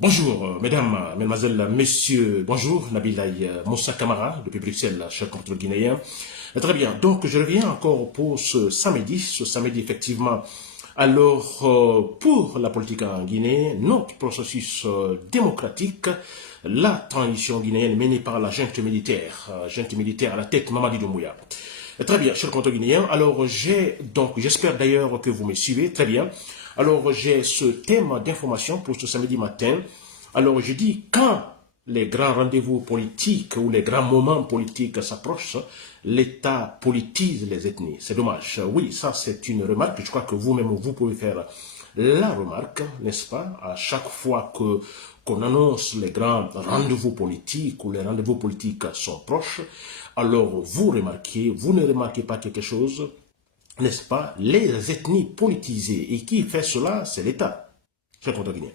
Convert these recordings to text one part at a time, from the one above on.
Bonjour, mesdames, mesdemoiselles, messieurs, bonjour, Nabilaï Moussa Kamara, depuis Bruxelles, cher contre guinéen. Très bien, donc je reviens encore pour ce samedi effectivement. Alors, pour la politique en Guinée, notre processus démocratique, la transition guinéenne menée par la junte militaire à la tête Mamadi Doumbouya. Très bien, cher contre guinéen. Alors, j'espère d'ailleurs que vous me suivez, très bien. Alors, j'ai ce thème d'information pour ce samedi matin. Alors, je dis, quand les grands rendez-vous politiques ou les grands moments politiques s'approchent, l'État politise les ethnies. C'est dommage. Oui, ça, c'est une remarque. Je crois que vous-même, vous pouvez faire la remarque, n'est-ce pas, à chaque fois qu'on annonce les grands rendez-vous politiques ou les rendez-vous politiques sont proches, alors vous ne remarquez pas quelque chose, n'est-ce pas, les ethnies politisées. Et qui fait cela? C'est l'État. Cher Guinéen.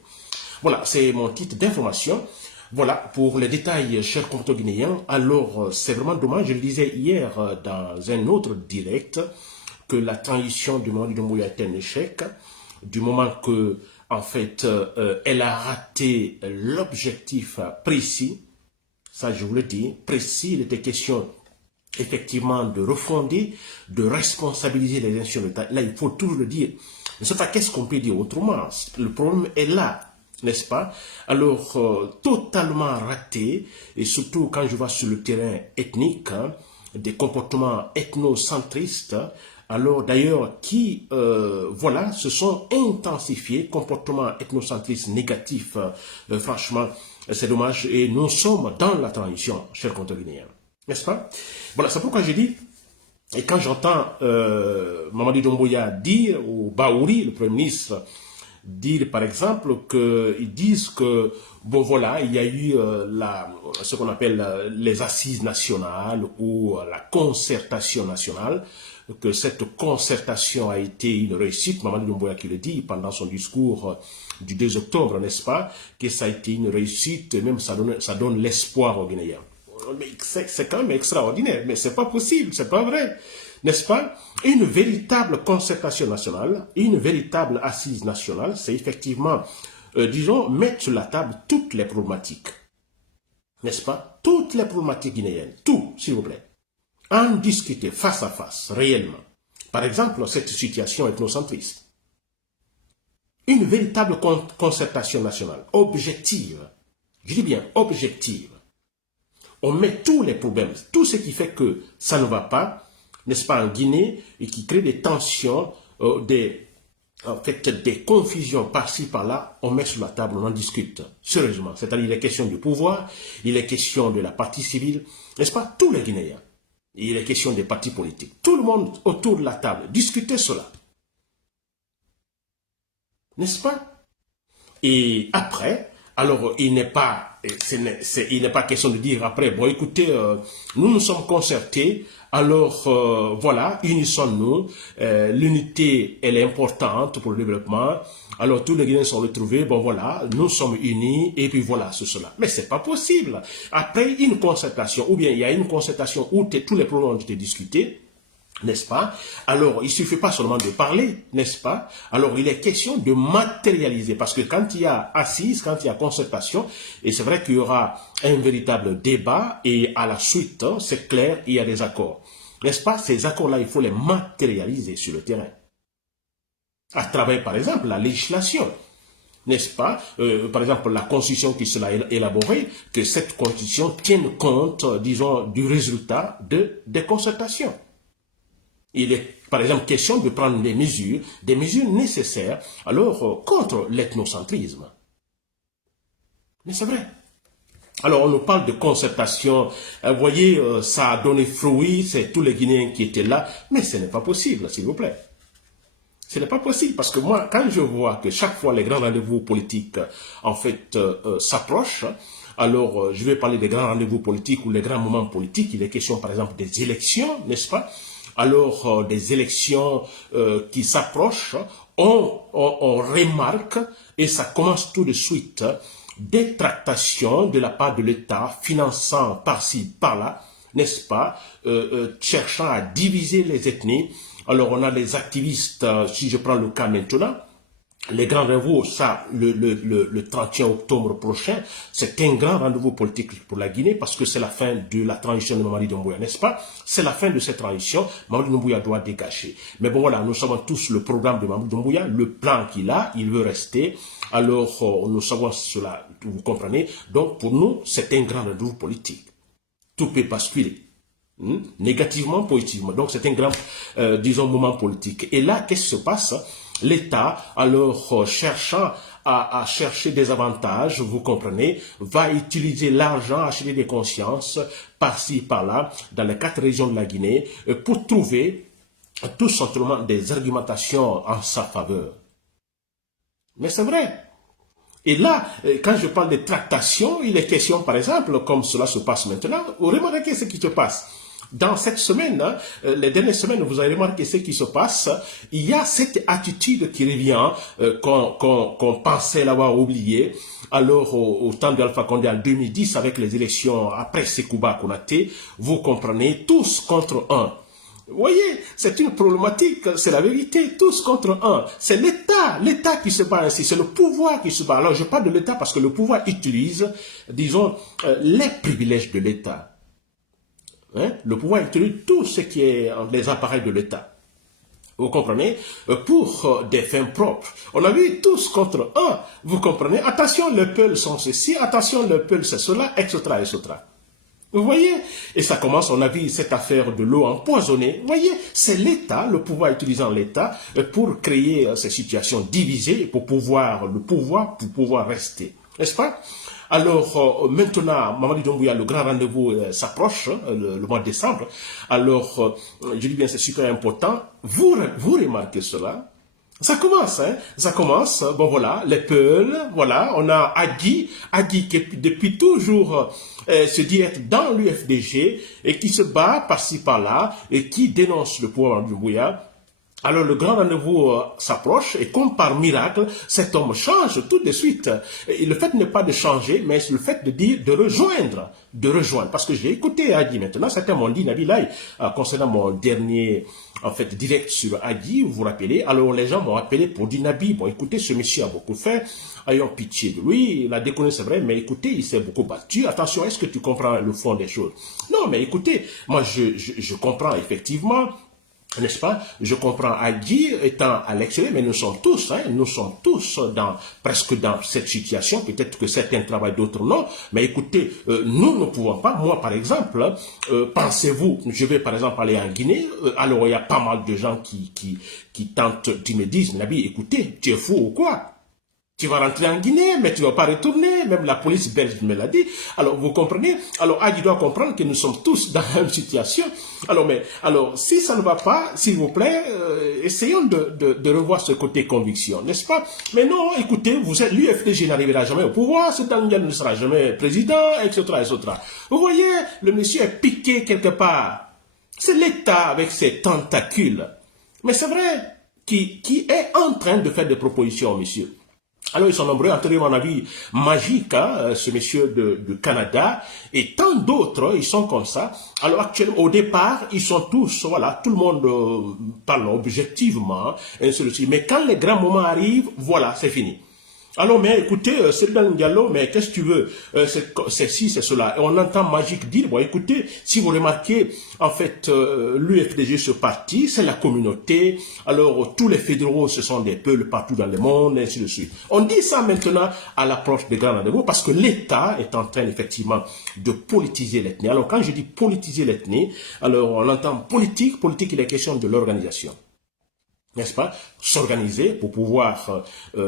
Voilà, c'est mon titre d'information. Voilà, pour les détails, chers Guinéens. Alors, c'est vraiment dommage, je le disais hier dans un autre direct, que la transition du Mamadi Doumbouya est un échec, du moment que, en fait, elle a raté l'objectif précis. Ça, je vous le dis, précis, il était question effectivement de refonder, de responsabiliser les institutions de l'État. Là, il faut toujours le dire. Mais c'est pas qu'est-ce qu'on peut dire autrement. Le problème est là, n'est-ce pas? Alors, totalement raté, et surtout quand je vois sur le terrain ethnique, hein, des comportements ethnocentristes, alors d'ailleurs qui, voilà, se sont intensifiés, comportements ethnocentristes négatifs, franchement, c'est dommage, et nous sommes dans la transition, chers conterguinéens. N'est-ce pas? Voilà, c'est pourquoi je dis, et quand j'entends Mamadi Doumbouya dire, ou Baouri, le Premier ministre, dire par exemple qu'ils disent que, bon voilà, il y a eu ce qu'on appelle les assises nationales ou la concertation nationale, que cette concertation a été une réussite, Mamadi Doumbouya qui le dit pendant son discours du 2 octobre, n'est-ce pas, que ça a été une réussite, même ça donne l'espoir aux Guinéens. Mais c'est quand même extraordinaire, mais c'est pas possible, c'est pas vrai, n'est-ce pas? Une véritable concertation nationale, une véritable assise nationale, c'est effectivement, disons, mettre sur la table toutes les problématiques, n'est-ce pas? Toutes les problématiques guinéennes, tout, s'il vous plaît. En discuter face à face, réellement. Par exemple, cette situation ethnocentriste. Une véritable concertation nationale, objective, je dis bien objective. On met tous les problèmes, tout ce qui fait que ça ne va pas, n'est-ce pas, en Guinée, et qui crée des tensions, des confusions par-ci, par-là, on met sur la table, on en discute, sérieusement. C'est-à-dire, il est question du pouvoir, il est question de la partie civile, n'est-ce pas, tous les Guinéens. Il est question des partis politiques. Tout le monde autour de la table, discutez cela. N'est-ce pas? Et après, alors il n'est pas question de dire après, bon écoutez, nous nous sommes concertés, alors voilà, unissons-nous, l'unité elle est importante pour le développement, alors tous les Guinéens sont retrouvés, bon voilà, nous sommes unis, et puis voilà, cela. Mais c'est pas possible. Après une concertation, ou bien il y a une concertation où tous les problèmes ont été discutés, n'est-ce pas? Alors, il ne suffit pas seulement de parler, n'est-ce pas? Alors, il est question de matérialiser, parce que quand il y a assise, quand il y a concertation, et c'est vrai qu'il y aura un véritable débat, et à la suite, hein, c'est clair, il y a des accords. N'est-ce pas? Ces accords-là, il faut les matérialiser sur le terrain. À travers, par exemple, la législation. N'est-ce pas? Par exemple, la constitution qui sera élaborée, que cette constitution tienne compte, disons, du résultat des concertations. Il est, par exemple, question de prendre des mesures nécessaires, alors, contre l'ethnocentrisme. Mais c'est vrai. Alors, on nous parle de concertation. Vous voyez, ça a donné fruit, c'est tous les Guinéens qui étaient là. Mais ce n'est pas possible, s'il vous plaît. Ce n'est pas possible, parce que moi, quand je vois que chaque fois les grands rendez-vous politiques, en fait, s'approchent, alors, je vais parler des grands rendez-vous politiques ou les grands moments politiques. Il est question, par exemple, des élections, n'est-ce pas? Alors, des élections qui s'approchent, on remarque, et ça commence tout de suite, des tractations de la part de l'État, finançant par-ci, par-là, n'est-ce pas, cherchant à diviser les ethnies. Alors, on a les activistes, si je prends le cas maintenant, les grands rendez-vous, ça, le 31 octobre prochain, c'est un grand rendez-vous politique pour la Guinée parce que c'est la fin de la transition de Mamadi Doumbouya, n'est-ce pas? C'est la fin de cette transition. Mamadi Doumbouya doit dégager. Mais bon, voilà, nous savons tous le programme de Mamadi Doumbouya, le plan qu'il a, il veut rester. Alors, nous savons cela, vous comprenez? Donc, pour nous, c'est un grand rendez-vous politique. Tout peut basculer. Négativement, positivement. Donc, c'est un grand, disons, moment politique. Et là, qu'est-ce qui se passe? L'État, alors cherchant à chercher des avantages, vous comprenez, va utiliser l'argent, acheter des consciences, par-ci, par-là, dans les 4 régions de la Guinée, pour trouver tout simplement des argumentations en sa faveur. Mais c'est vrai. Et là, quand je parle de tractation, il est question, par exemple, comme cela se passe maintenant, vous remarquez ce qui se passe. Dans cette semaine, les dernières semaines, vous avez remarqué ce qui se passe. Il y a cette attitude qui revient, qu'on pensait l'avoir oubliée. Alors, au temps d'Alpha Condé en 2010, avec les élections après Sekouba Konaté, vous comprenez, tous contre un. Vous voyez, c'est une problématique, c'est la vérité, tous contre un. C'est l'État qui se bat ainsi, c'est le pouvoir qui se bat. Alors, je parle de l'État parce que le pouvoir utilise, disons, les privilèges de l'État. Hein? Le pouvoir utilise tout ce qui est les appareils de l'État. Vous comprenez? Pour des fins propres. On a vu tous contre un. Vous comprenez? Attention, les peuls sont ceci, attention, les peuls c'est cela, etc., etc. Vous voyez? Et ça commence, on a vu cette affaire de l'eau empoisonnée. Vous voyez? C'est l'État, le pouvoir utilisant l'État pour créer ces situations divisées pour pouvoir rester. N'est-ce pas? Alors, maintenant, Mamadi Doumbouya, le grand rendez-vous s'approche, le mois de décembre. Alors, je dis bien, c'est super important. Vous remarquez cela? Ça commence, hein? Ça commence. Bon, voilà, les Peuls, voilà. On a Adi qui depuis toujours se dit être dans l'UFDG et qui se bat par-ci par-là et qui dénonce le pouvoir de Doumbouya. Alors le grand rendez-vous s'approche et comme par miracle, cet homme change tout de suite. Et le fait n'est pas de changer, mais c'est le fait de dire de rejoindre. Parce que j'ai écouté Adi maintenant, certains m'ont dit, Nabilaï, concernant mon dernier direct sur Adi, vous vous rappelez, alors les gens m'ont appelé pour dire Nabi, bon écoutez, ce monsieur a beaucoup fait, ayons pitié de lui, il a déconné c'est vrai, mais écoutez, il s'est beaucoup battu, attention, est-ce que tu comprends le fond des choses? Non, mais écoutez, moi je comprends effectivement. N'est-ce pas? Je comprends Adi étant à l'extérieur, mais nous sommes tous presque dans cette situation. Peut-être que certains travaillent, d'autres non. Mais écoutez, nous ne pouvons pas. Moi, par exemple, pensez-vous, je vais par exemple aller en Guinée. Alors il y a pas mal de gens qui tentent, qui me disent, Nabi, écoutez, tu es fou ou quoi? Tu vas rentrer en Guinée, mais tu ne vas pas retourner. Même la police belge me l'a dit. Alors, vous comprenez? Alors, Adi doit comprendre que nous sommes tous dans la même situation. Alors, si ça ne va pas, s'il vous plaît, essayons de revoir ce côté conviction, n'est-ce pas? Mais non, écoutez, vous êtes l'UFDG n'arrivera jamais au pouvoir, cet Anguel ne sera jamais président, etc., etc. Vous voyez, le monsieur est piqué quelque part. C'est l'État avec ses tentacules. Mais c'est vrai, qui est en train de faire des propositions, monsieur. Alors, ils sont nombreux, en mon avis, magique, hein, ce monsieur de Canada, et tant d'autres, ils sont comme ça. Alors, actuellement, au départ, ils sont tous, voilà, tout le monde parle objectivement, ainsi de suite. Mais quand les grands moments arrivent, voilà, c'est fini. Alors, mais écoutez, c'est dans le dialogue, mais qu'est-ce que tu veux? C'est ci, c'est cela. Et on entend Magique dire, bon, écoutez, si vous remarquez, en fait, l'UFDG, ce parti, c'est la communauté. Alors, tous les fédéraux, ce sont des peuples partout dans le monde, ainsi de suite. On dit ça maintenant à l'approche des grands rendez-vous parce que l'État est en train, effectivement, de politiser l'ethnie. Alors, quand je dis politiser l'ethnie, alors, on entend politique, il est question de l'organisation. N'est-ce pas? S'organiser pour pouvoir,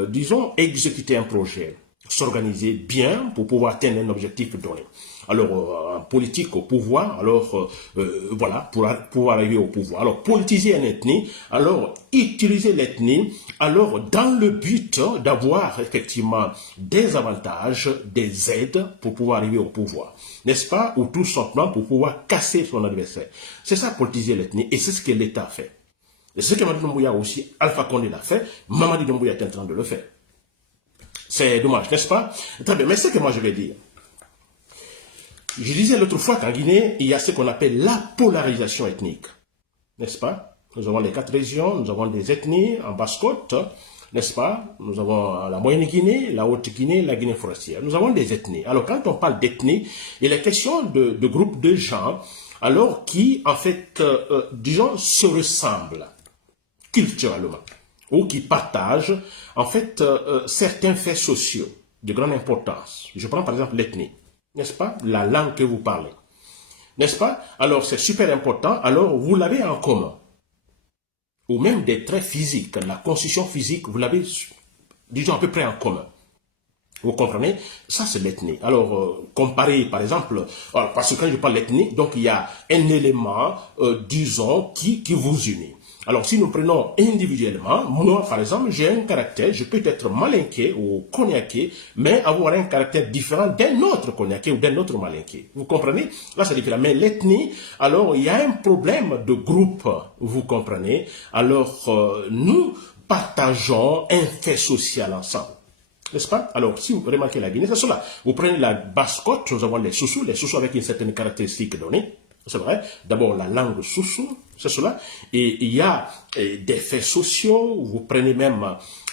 disons, exécuter un projet. S'organiser bien pour pouvoir atteindre un objectif donné. Alors, en politique au pouvoir, alors, voilà, pour pouvoir arriver au pouvoir. Alors, politiser une ethnie, alors, utiliser l'ethnie, alors, dans le but d'avoir, effectivement, des avantages, des aides pour pouvoir arriver au pouvoir. N'est-ce pas? Ou tout simplement pour pouvoir casser son adversaire. C'est ça, politiser l'ethnie, et c'est ce que l'État fait. Et ce que Mamadi Doumbouya aussi, Alpha Condé l'a fait, Mamadi Doumbouya est en train de le faire. C'est dommage, n'est-ce pas? Très bien, mais ce que moi je vais dire. Je disais l'autre fois qu'en Guinée, il y a ce qu'on appelle la polarisation ethnique. N'est-ce pas? Nous avons les 4 régions, nous avons des ethnies en Basse-Côte, n'est-ce pas? Nous avons la Moyenne-Guinée, la Haute-Guinée, la Guinée forestière. Nous avons des ethnies. Alors, quand on parle d'ethnie, il est question de groupes de gens, alors qui, en fait, disons, se ressemblent culturellement, ou qui partagent, en fait, certains faits sociaux de grande importance. Je prends par exemple l'ethnie, n'est-ce pas? La langue que vous parlez, n'est-ce pas? Alors, c'est super important. Alors, vous l'avez en commun. Ou même des traits physiques, la constitution physique, vous l'avez, disons, à peu près en commun. Vous comprenez? Ça, c'est l'ethnie. Alors, comparé, par exemple, parce que quand je parle d'ethnie, donc il y a un élément, disons, qui vous unit. Alors, si nous prenons individuellement, moi, par exemple, j'ai un caractère, je peux être malinqué ou cognaqué, mais avoir un caractère différent d'un autre cognaqué ou d'un autre malinqué. Vous comprenez? Là, c'est différent. Mais l'ethnie, alors, il y a un problème de groupe, vous comprenez? Alors, nous partageons un fait social ensemble. N'est-ce pas? Alors, si vous remarquez la Guinée, c'est cela. Vous prenez la basse-côte, nous avons les Soussous avec une certaine caractéristique donnée. C'est vrai. D'abord, la langue Soussou, c'est cela. Et il y a des faits sociaux. Vous prenez même,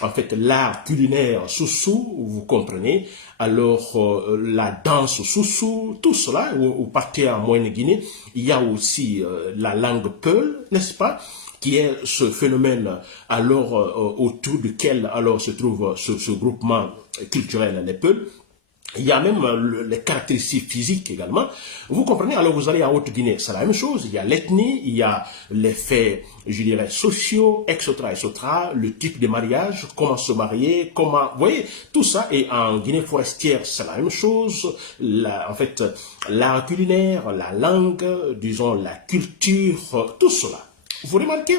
en fait, l'art culinaire Soussou, vous comprenez. Alors, la danse Soussou, tout cela. Vous partez en Moyenne-Guinée. Il y a aussi la langue Peul, n'est-ce pas? Qui est ce phénomène alors autour duquel alors se trouve ce groupement culturel, les Peuls. Il y a même les caractéristiques physiques également. Vous comprenez? Alors vous allez en Haute-Guinée, c'est la même chose. Il y a l'ethnie, il y a les faits, je dirais, sociaux, etc., etc., le type de mariage, comment se marier, comment... Vous voyez, tout ça. Et en Guinée forestière, c'est la même chose. En fait, l'art culinaire, la langue, disons, la culture, tout cela. Vous remarquez?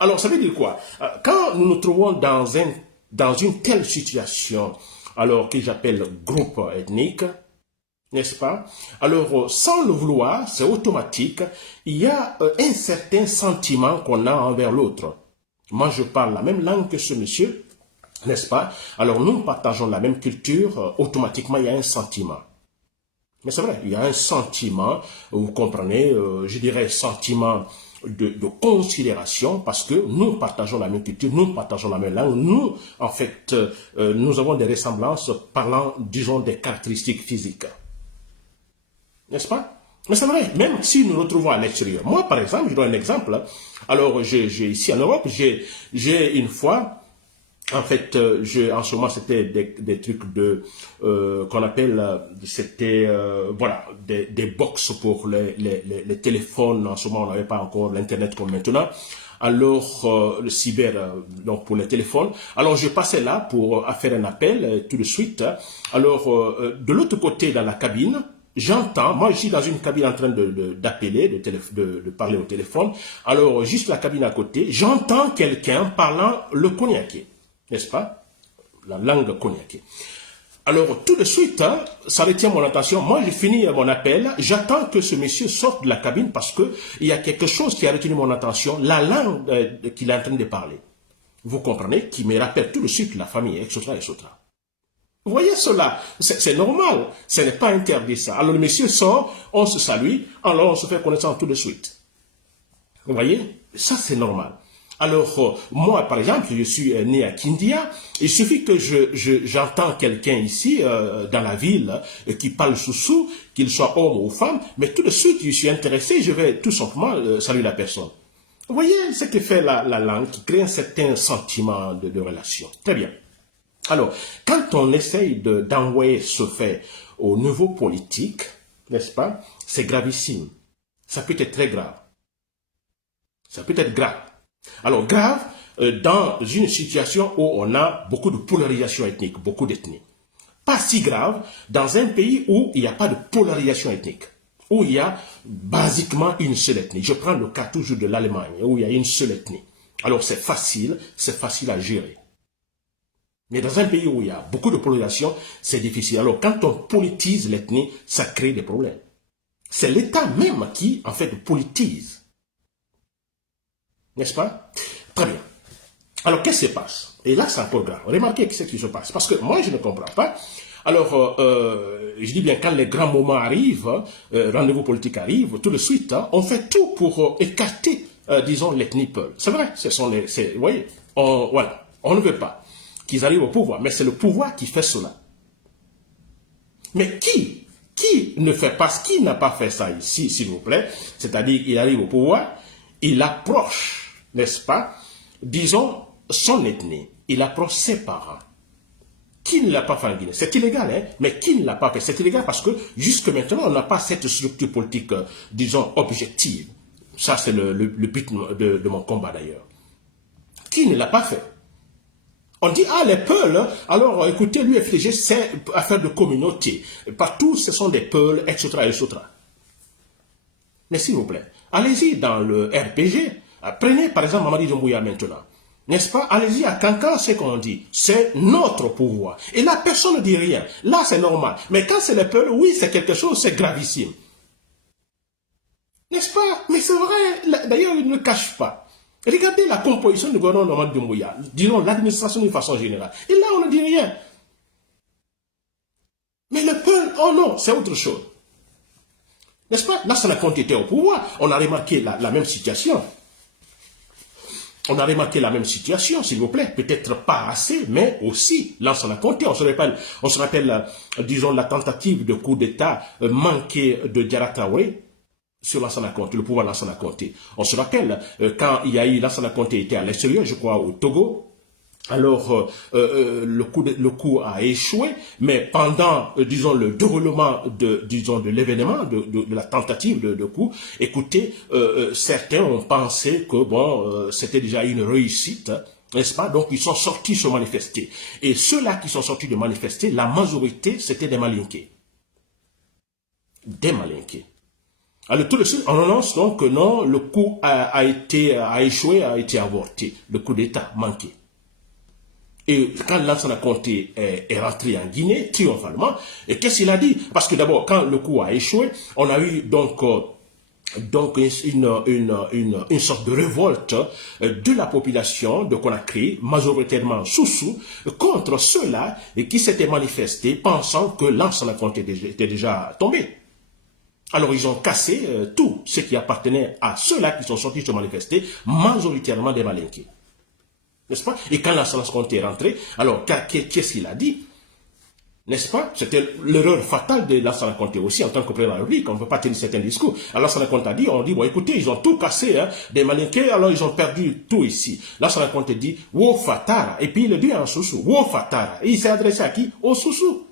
Alors, ça veut dire quoi? Quand nous nous trouvons dans une telle situation, alors que j'appelle groupe ethnique, n'est-ce pas? Alors, sans le vouloir, c'est automatique, il y a un certain sentiment qu'on a envers l'autre. Moi, je parle la même langue que ce monsieur, n'est-ce pas? Alors, nous partageons la même culture, automatiquement, il y a un sentiment. Mais c'est vrai, il y a un sentiment, vous comprenez, je dirais sentiment de considération parce que nous partageons la même culture, nous partageons la même langue, nous, en fait, nous avons des ressemblances parlant, disons, des caractéristiques physiques. N'est-ce pas? Mais c'est vrai, même si nous nous retrouvons à l'extérieur. Moi, par exemple, je donne un exemple. Alors, ici en Europe, j'ai une fois... En fait, en ce moment, c'était des trucs qu'on appelle, c'était, voilà, des box pour les téléphones. En ce moment, on n'avait pas encore l'Internet comme maintenant. Alors, le cyber, donc pour les téléphones. Alors, je passais là pour faire un appel tout de suite. Alors, de l'autre côté, dans la cabine, j'entends, moi je suis dans une cabine en train d'appeler, de parler au téléphone. Alors, juste la cabine à côté, j'entends quelqu'un parlant le cognaqué. N'est-ce pas? La langue cognaquée. Alors, tout de suite, hein, ça retient mon attention. Moi, je finis mon appel. J'attends que ce monsieur sorte de la cabine parce qu'il y a quelque chose qui a retenu mon attention. La langue qu'il est en train de parler. Vous comprenez? Qui me rappelle tout de suite la famille, etc., etc. Vous voyez cela? C'est normal. Ce n'est pas interdit, ça. Alors, le monsieur sort, on se salue, alors on se fait connaissance tout de suite. Vous voyez? Ça, c'est normal. Alors, moi, par exemple, je suis né à Kindia. Il suffit que j'entends quelqu'un ici, dans la ville, qui parle Soussou, qu'il soit homme ou femme, mais tout de suite, je suis intéressé, je vais tout simplement saluer la personne. Vous voyez ce que fait la langue, qui crée un certain sentiment de relation. Très bien. Alors, quand on essaye d'envoyer ce fait au niveau politique, n'est-ce pas, c'est gravissime. Ça peut être très grave. Ça peut être grave. Alors, grave, dans une situation où on a beaucoup de polarisation ethnique, beaucoup d'ethnies. Pas si grave dans un pays où il n'y a pas de polarisation ethnique, où il y a basiquement une seule ethnie. Je prends le cas toujours de l'Allemagne, où il y a une seule ethnie. Alors, c'est facile à gérer. Mais dans un pays où il y a beaucoup de polarisation, c'est difficile. Alors, quand on politise l'ethnie, ça crée des problèmes. C'est l'État même qui, en fait, politise. N'est-ce pas? Très bien. Alors, qu'est-ce qui se passe? Et là, c'est un peu grave. Remarquez ce qui se passe. Parce que moi, je ne comprends pas. Alors, je dis bien, quand les grands moments arrivent, rendez-vous politique arrive, tout de suite, hein, on fait tout pour écarter, disons, l'ethnie Peul. C'est vrai, vous voyez, voilà, on ne veut pas. qu'ils arrivent au pouvoir. Mais c'est le pouvoir qui fait cela. Mais qui ne fait pas, qui n'a pas fait ça ici, s'il vous plaît? C'est-à-dire, il arrive au pouvoir, il approche, n'est-ce pas, disons, son ethnie, il approche ses parents. Qui ne l'a pas fait en Guinée? C'est illégal, hein? Mais qui ne l'a pas fait? C'est illégal parce que jusque maintenant, on n'a pas cette structure politique, disons, objective. Ça, c'est le but de mon combat d'ailleurs. Qui ne l'a pas fait? On dit, ah, les Peuls, alors écoutez, l'UFDG, c'est affaire de communauté. Partout, ce sont des Peuls, etc., etc. Mais s'il vous plaît, allez-y dans le RPG. Prenez par exemple Mamadi Doumbouya maintenant. N'est-ce pas? Allez-y à Kankan, c'est qu'on dit. C'est notre pouvoir. Et là, personne ne dit rien. Là, c'est normal. Mais quand c'est les Peuls, oui, c'est quelque chose, c'est gravissime. N'est-ce pas? Mais c'est vrai. D'ailleurs, ils ne le cachent pas. Regardez la composition du gouvernement de Mamadi Doumbouya. Disons l'administration d'une façon générale. Et là, on ne dit rien. Mais le Peul, oh non, c'est autre chose. N'est-ce pas? Là, ça n'a pas été au pouvoir. On a remarqué la même situation. On a remarqué la même situation, s'il vous plaît. Peut-être pas assez, mais aussi, là, ça n'a compté. On se rappelle, disons, la tentative de coup d'État manquée de Diarra Traoré sur Lansana Conté, le pouvoir Lansana Conté. On se rappelle, quand il y a eu Lansana Conté était à l'extérieur, je crois, au Togo. Alors, le coup a échoué, mais pendant, disons, le déroulement de l'événement, de la tentative de coup, écoutez, certains ont pensé que, bon, c'était déjà une réussite, n'est-ce pas? Donc, ils sont sortis se manifester. Et ceux-là qui sont sortis de manifester, la majorité, c'était des Malinqués. Des Malinqués. Alors, tout de suite, on annonce donc que non, le coup a échoué, a été avorté. Le coup d'État manqué. Et quand Lansana Conté est rentré en Guinée, triomphalement, et qu'est-ce qu'il a dit? Parce que d'abord, quand le coup a échoué, on a eu donc une sorte de révolte de la population de Conakry, majoritairement Soussou, contre ceux-là qui s'étaient manifestés pensant que Lansana Conté était déjà tombé. Alors, ils ont cassé tout ce qui appartenait à ceux-là qui sont sortis se manifester, majoritairement des Malinqués. N'est-ce pas? Et quand Lansana Conté est rentré, alors qu'est-ce qu'il a dit? N'est-ce pas? C'était l'erreur fatale de Lansana Conté aussi en tant que président de la République. On ne peut pas tenir certains discours. Alors Lansana Conté a dit, on dit, bon écoutez, ils ont tout cassé, hein, des Malinqués, alors ils ont perdu tout ici. Lansana Conté dit, Wo Fatara. Et puis il le dit en Soussou, Wo Fatara. Et il s'est adressé à qui? Au Soussou.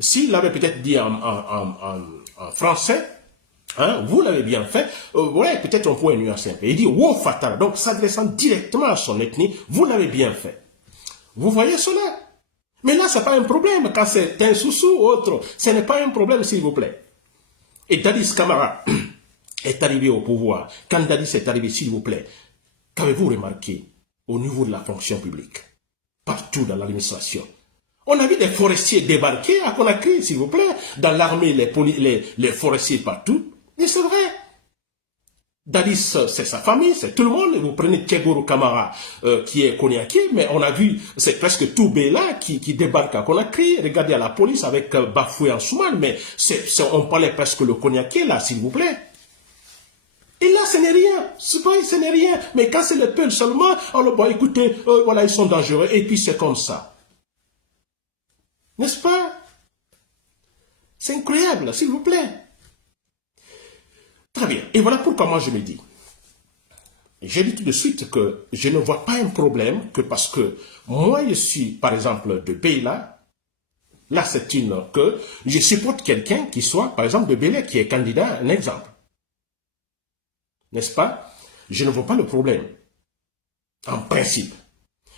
S'il l'avait peut-être dit en français, hein, vous l'avez bien fait, ouais, peut-être on pourrait nuancer un peu. Il dit, Wo Fatara, donc s'adressant directement à son ethnie, vous l'avez bien fait. Vous voyez cela? Mais là, ce n'est pas un problème quand c'est un Soussou ou autre. Ce n'est pas un problème, s'il vous plaît. Et Dadis Camara est arrivé au pouvoir. Quand Dadis est arrivé, s'il vous plaît, qu'avez-vous remarqué au niveau de la fonction publique? Partout dans l'administration. On a vu des forestiers débarquer à Conakry, s'il vous plaît, dans l'armée, les forestiers partout. Mais c'est vrai. Dadis, c'est sa famille, c'est tout le monde. Vous prenez Tchegoro Kamara, qui est Konyaké, mais on a vu, c'est presque tout Béla qui débarque à Conakry. Regardez à la police avec Bafoué en Soumane, mais on parlait presque le Konyaké, là, s'il vous plaît. Et là, ce n'est rien. Ce n'est rien. Mais quand c'est les Peuls seulement, alors, bon, écoutez, voilà, ils sont dangereux. Et puis, c'est comme ça. N'est-ce pas? C'est incroyable, s'il vous plaît. Très bien. Et voilà pourquoi moi je me dis. J'ai dit tout de suite que je ne vois pas un problème que parce que moi je suis, par exemple, de Béla. Là, c'est que je supporte quelqu'un qui soit, par exemple, de Béla, qui est candidat, un exemple. N'est-ce pas? Je ne vois pas le problème. En principe.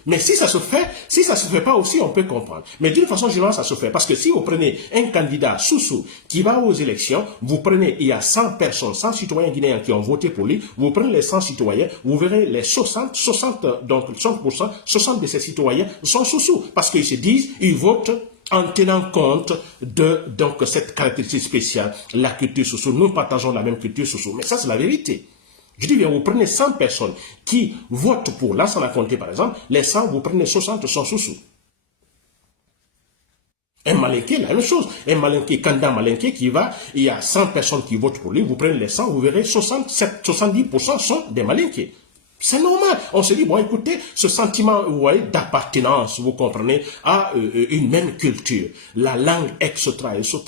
Mais si ça se fait pas aussi, on peut comprendre. Mais d'une façon générale, ça se fait. Parce que si vous prenez un candidat Soussou qui va aux élections, vous prenez, il y a 100 personnes, 100 citoyens guinéens qui ont voté pour lui, vous prenez les 100 citoyens, vous verrez les 60, donc 60%, 60 de ces citoyens sont Soussou. Parce qu'ils se disent, ils votent en tenant compte de donc, cette caractéristique spéciale, la culture Soussou. Nous partageons la même culture Soussou. Mais ça, c'est la vérité. Je dis bien, vous prenez 100 personnes qui votent pour Lansana Conté, par exemple, les 100, vous prenez 60 sont Soussou. Un Malinqué, la même chose. Un Malinqué, candidat Malinqué qui va, il y a 100 personnes qui votent pour lui, vous prenez les 100, vous verrez 70% sont des Malinqués. C'est normal. On se dit, bon, écoutez, ce sentiment, vous voyez, d'appartenance, vous comprenez, à une même culture, la langue, etc., etc.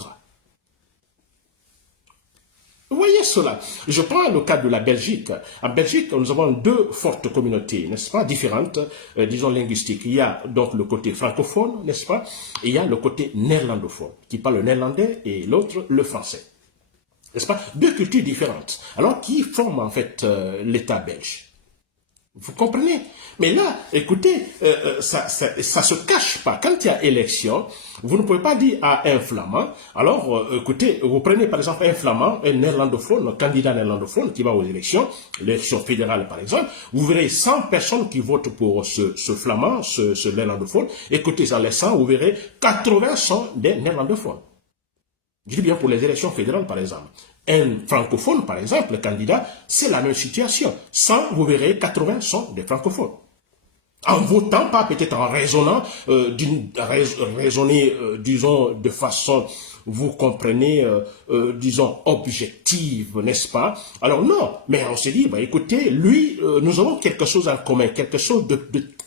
Vous voyez cela. Je prends le cas de la Belgique. En Belgique, nous avons deux fortes communautés, n'est-ce pas, différentes, disons, linguistiques. Il y a donc le côté francophone, n'est-ce pas, et il y a le côté néerlandophone, qui parle le néerlandais et l'autre le français. N'est-ce pas? Deux cultures différentes. Alors, qui forment en fait l'État belge? Vous comprenez? Mais là, écoutez, ça se cache pas. Quand il y a élection, vous ne pouvez pas dire à un flamand, alors écoutez, vous prenez par exemple un flamand, un néerlandophone, un candidat néerlandophone qui va aux élections, l'élection fédérale par exemple, vous verrez 100 personnes qui votent pour ce flamand, ce néerlandophone. Écoutez, dans les 100, vous verrez 80 sont des néerlandophones. Je dis bien pour les élections fédérales, par exemple. Un francophone, par exemple, le candidat, c'est la même situation. 100, vous verrez, 80 sont des francophones. En votant, pas peut-être en raisonnant, raisonner, disons, de façon, vous comprenez, disons, objective, n'est-ce pas? Alors non, mais on s'est dit, bah, écoutez, lui, nous avons quelque chose en commun, quelque chose de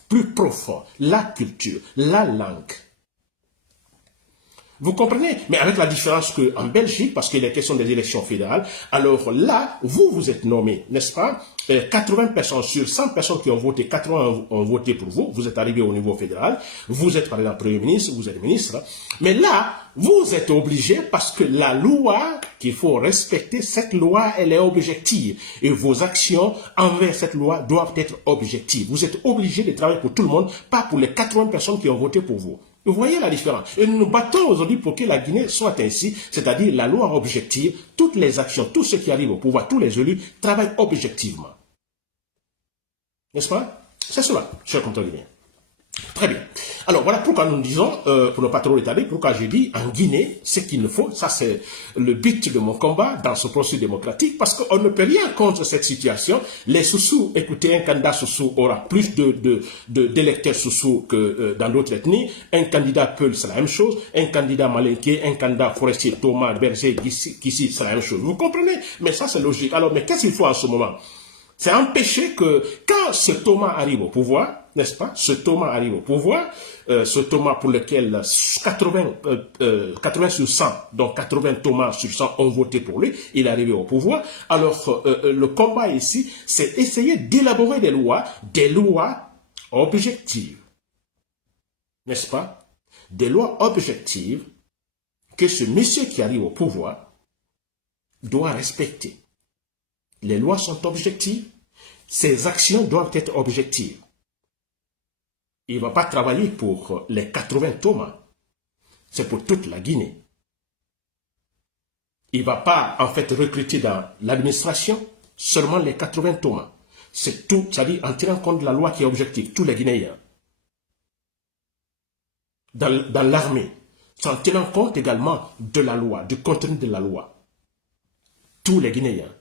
plus profond, la culture, la langue. Vous comprenez? Mais avec la différence qu'en Belgique, parce qu'il est question des élections fédérales, alors là, vous êtes nommé, n'est-ce pas? 80 personnes sur 100 personnes qui ont voté, 80 ont voté pour vous, vous êtes arrivé au niveau fédéral, vous êtes par exemple Premier ministre, vous êtes ministre, mais là, vous êtes obligé parce que la loi qu'il faut respecter, cette loi, elle est objective. Et vos actions envers cette loi doivent être objectives. Vous êtes obligé de travailler pour tout le monde, pas pour les 80 personnes qui ont voté pour vous. Vous voyez la différence. Et nous nous battons aujourd'hui pour que la Guinée soit ainsi, c'est-à-dire la loi objective, toutes les actions, tout ce qui arrive au pouvoir, tous les élus travaillent objectivement. N'est-ce pas? C'est cela, cher compteur guinéen. Très bien. Alors voilà pourquoi nous disons, pour ne pas trop l'étaler, pourquoi j'ai dit en Guinée, ce qu'il nous faut, ça c'est le but de mon combat dans ce processus démocratique, parce qu'on ne peut rien contre cette situation. Les Soussous, écoutez, un candidat Soussou aura plus d'électeurs Soussous que dans d'autres ethnies. Un candidat Peul, c'est la même chose. Un candidat Malinké, un candidat Forestier, Thomas, Berger, Kissi, c'est la même chose. Vous comprenez? Mais ça c'est logique. Alors, mais qu'est-ce qu'il faut en ce moment? C'est empêcher que quand ce Thomas arrive au pouvoir, n'est-ce pas? Ce Thomas arrive au pouvoir, ce Thomas pour lequel 80 sur 100, donc 80 Thomas sur 100 ont voté pour lui, il est arrivé au pouvoir. Alors, le combat ici, c'est essayer d'élaborer des lois objectives, n'est-ce pas? Des lois objectives que ce monsieur qui arrive au pouvoir doit respecter. Les lois sont objectives, ses actions doivent être objectives. Il ne va pas travailler pour les 80 Thomas, c'est pour toute la Guinée. Il ne va pas en fait recruter dans l'administration seulement les 80 Thomas. C'est tout, c'est-à-dire en tirant compte de la loi qui est objective, tous les Guinéens. Dans l'armée, c'est en tenant compte également de la loi, du contenu de la loi. Tous les Guinéens.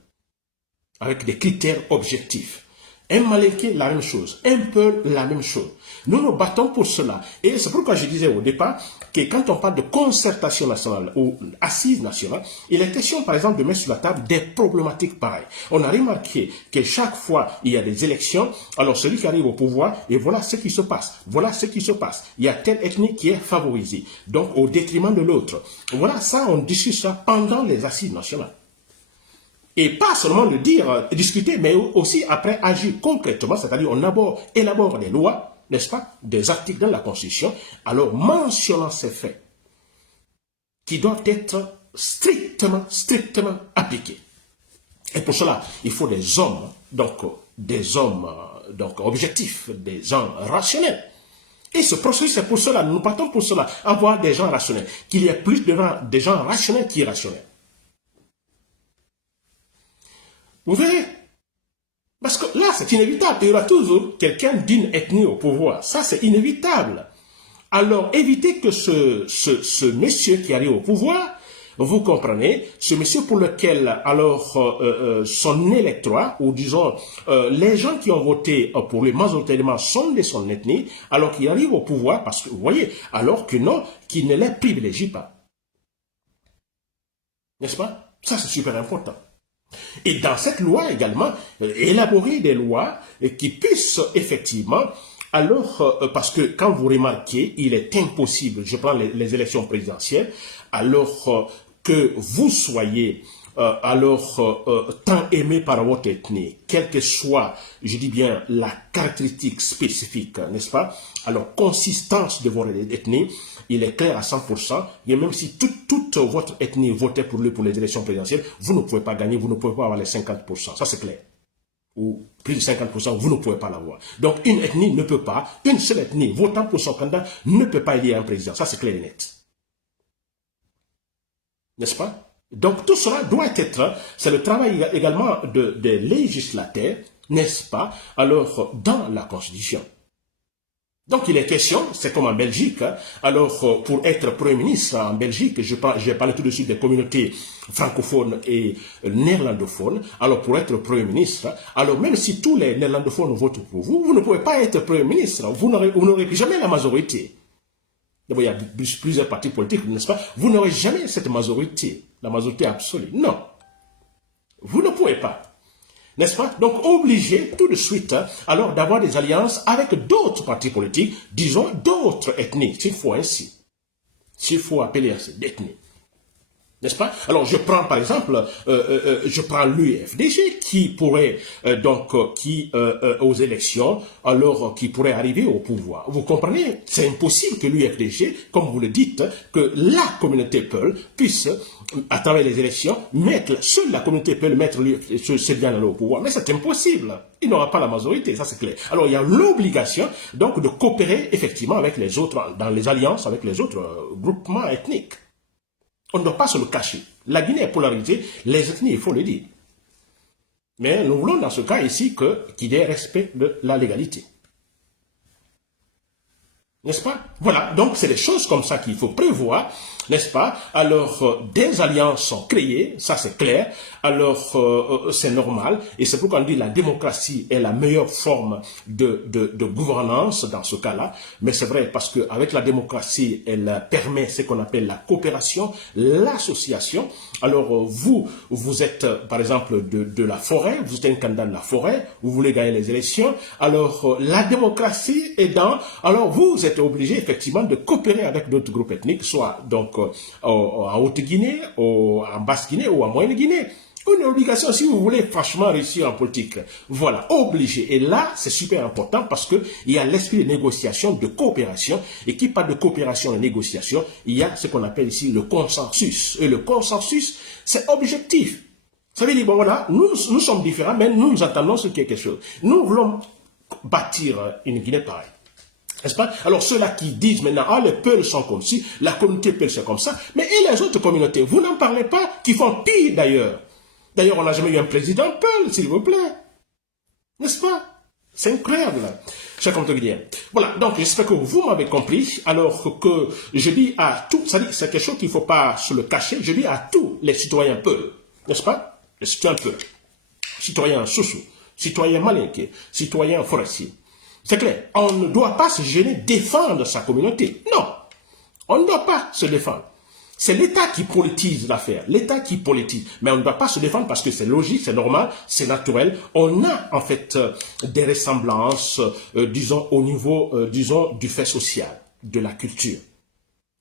Avec des critères objectifs. Un Malinké, la même chose. Un Peul, la même chose. Nous nous battons pour cela. Et c'est pourquoi je disais au départ que quand on parle de concertation nationale ou assise nationale, il est question par exemple de mettre sur la table des problématiques pareilles. On a remarqué que chaque fois il y a des élections, alors celui qui arrive au pouvoir, et voilà ce qui se passe. Voilà ce qui se passe. Il y a telle ethnie qui est favorisée. Donc au détriment de l'autre. Voilà ça, on discute ça pendant les assises nationales. Et pas seulement le dire, discuter, mais aussi après agir concrètement, c'est-à-dire on élabore des lois, n'est-ce pas, des articles dans la Constitution, alors mentionnant ces faits, qui doivent être strictement appliqués. Et pour cela, il faut des hommes, donc objectifs, des gens rationnels. Et ce processus, c'est pour cela, nous partons pour cela, avoir des gens rationnels, qu'il y ait plus de gens rationnels qu'irrationnels. Vous verrez. Parce que là, c'est inévitable. Il y aura toujours quelqu'un d'une ethnie au pouvoir. Ça, c'est inévitable. Alors, évitez que ce monsieur qui arrive au pouvoir, vous comprenez, ce monsieur pour lequel, alors, son électorat, ou disons, les gens qui ont voté pour lui majoritairement sont de son ethnie, alors qu'il arrive au pouvoir, parce que, vous voyez, alors que non, qu'il ne les privilégie pas. N'est-ce pas? Ça, c'est super important. Et dans cette loi également, élaborer des lois qui puissent effectivement, alors, parce que quand vous remarquez, il est impossible, je prends les élections présidentielles, alors que vous soyez tant aimé par votre ethnie, quelle que soit, je dis bien, la caractéristique spécifique, n'est-ce pas? Alors, consistance de votre ethnie, il est clair à 100%, et même si toute votre ethnie votait pour lui pour les élections présidentielles, vous ne pouvez pas gagner, vous ne pouvez pas avoir les 50%, ça c'est clair. Ou plus de 50%, vous ne pouvez pas l'avoir. Donc, une ethnie ne peut pas, une seule ethnie votant pour son candidat ne peut pas élire un président, ça c'est clair et net. N'est-ce pas? Donc tout cela doit être, c'est le travail également des législateurs, n'est-ce pas, alors dans la Constitution. Donc il est question, c'est comme en Belgique, alors pour être Premier ministre en Belgique, j'ai parlé tout de suite des communautés francophones et néerlandophones, alors pour être Premier ministre, alors même si tous les néerlandophones votent pour vous, vous ne pouvez pas être Premier ministre, vous n'aurez jamais la majorité. D'abord, il y a plusieurs partis politiques, n'est-ce pas? Vous n'aurez jamais cette majorité, la majorité absolue. Non. Vous ne pouvez pas. N'est-ce pas? Donc, obligé tout de suite, alors, d'avoir des alliances avec d'autres partis politiques, disons, d'autres ethnies, s'il faut ainsi. S'il faut appeler ainsi, d'ethnies. N'est-ce pas? Alors, je prends par exemple, je prends l'UFDG qui pourrait, aux élections, alors qui pourrait arriver au pouvoir. Vous comprenez? C'est impossible que l'UFDG, comme vous le dites, que la communauté Peul puisse, à travers les élections, seule la communauté Peul mettre ce bien au pouvoir. Mais c'est impossible. Il n'aura pas la majorité, ça c'est clair. Alors, il y a l'obligation, donc, de coopérer effectivement avec les autres, dans les alliances avec les autres groupements ethniques. On ne doit pas se le cacher. La Guinée est polarisée, les ethnies, il faut le dire. Mais nous voulons dans ce cas ici qu'il y ait respect de la légalité. N'est-ce pas? Voilà, donc c'est des choses comme ça qu'il faut prévoir, n'est-ce pas? Alors, des alliances sont créées, ça c'est clair, alors c'est normal, et c'est pourquoi on dit la démocratie est la meilleure forme de gouvernance dans ce cas-là, mais c'est vrai parce qu'avec la démocratie, elle permet ce qu'on appelle la coopération, l'association. Alors, vous êtes, par exemple, de la forêt, vous êtes un candidat de la forêt, vous voulez gagner les élections, alors la démocratie est dans, alors vous êtes obligé effectivement de coopérer avec d'autres groupes ethniques, soit donc en Haute-Guinée, en Basse-Guinée ou en Moyenne-Guinée. Une obligation si vous voulez franchement réussir en politique. Voilà, obligé. Et là, c'est super important parce qu'il y a l'esprit de négociation, de coopération. Et qui parle de coopération et de négociation, il y a ce qu'on appelle ici le consensus. Et le consensus, c'est objectif. Ça veut dire, bon voilà, nous sommes différents, mais nous attendons sur quelque chose. Nous voulons bâtir une Guinée pareille. N'est-ce pas? Alors ceux-là qui disent maintenant, ah les Peuls sont comme ci, la communauté Peul c'est comme ça, mais et les autres communautés, vous n'en parlez pas, qui font pire d'ailleurs. D'ailleurs, on n'a jamais eu un président Peul, s'il vous plaît. N'est-ce pas? C'est incroyable, chers compatriotes guinéens. Voilà, donc j'espère que vous m'avez compris, alors que je dis à tous, c'est quelque chose qu'il ne faut pas se le cacher, je dis à tous les citoyens Peul, n'est-ce pas? Les citoyens Peul, citoyens Soussou, citoyens Malinké, citoyens forestiers. C'est clair, on ne doit pas se gêner défendre sa communauté. Non, on ne doit pas se défendre. C'est l'État qui politise l'affaire, l'État qui politise. Mais on ne doit pas se défendre parce que c'est logique, c'est normal, c'est naturel. On a en fait des ressemblances, disons, au niveau, disons, du fait social, de la culture.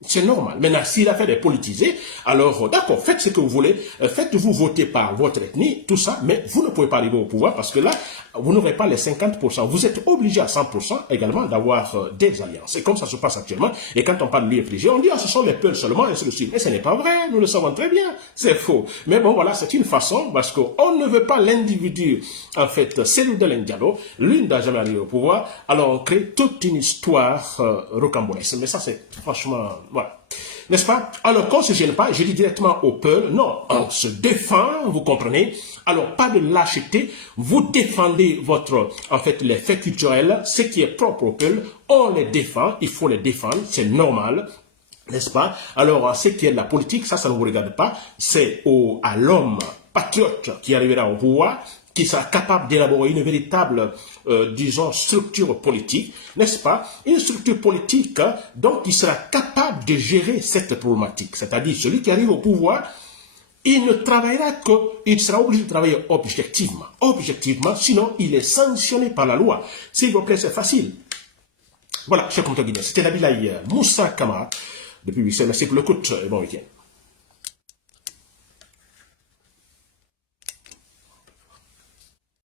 C'est normal. Maintenant, si l'affaire est politisée, alors d'accord, faites ce que vous voulez, faites-vous voter par votre ethnie, tout ça, mais vous ne pouvez pas arriver au pouvoir parce que là, vous n'aurez pas les 50%. Vous êtes obligé à 100% également d'avoir des alliances. Et comme ça se passe actuellement, et quand on parle de l'UFDG, on dit, ah, ce sont les Peuls seulement, et ainsi de suite. Mais ce n'est pas vrai, nous le savons très bien, c'est faux. Mais bon, voilà, c'est une façon, parce qu'on ne veut pas l'individu, en fait, Cellou Dalein Diallo, lui n'a jamais arrivé au pouvoir, alors on crée toute une histoire rocambolesque. Mais ça, c'est franchement... Voilà. N'est-ce pas? Alors, qu'on ne se gêne pas, je dis directement au Peul, non, on se défend, vous comprenez? Alors, pas de lâcheté, vous défendez en fait, les faits culturels, ce qui est propre au Peul, on les défend, il faut les défendre, c'est normal, n'est-ce pas? Alors, ce qui est de la politique, ça ne vous regarde pas, c'est à l'homme patriote qui arrivera au pouvoir, qui sera capable d'élaborer une véritable, disons, structure politique, n'est-ce pas? Une structure politique, donc, qui sera capable de gérer cette problématique. C'est-à-dire, celui qui arrive au pouvoir, il ne travaillera que, il sera obligé de travailler objectivement. Objectivement, sinon il est sanctionné par la loi. S'il vous plaît, c'est facile. Voilà, chers compatriotes guinéens, c'était Nabilaye Moussa Kamara, depuis Bruxelles. Merci pour l'écoute et bon week-end.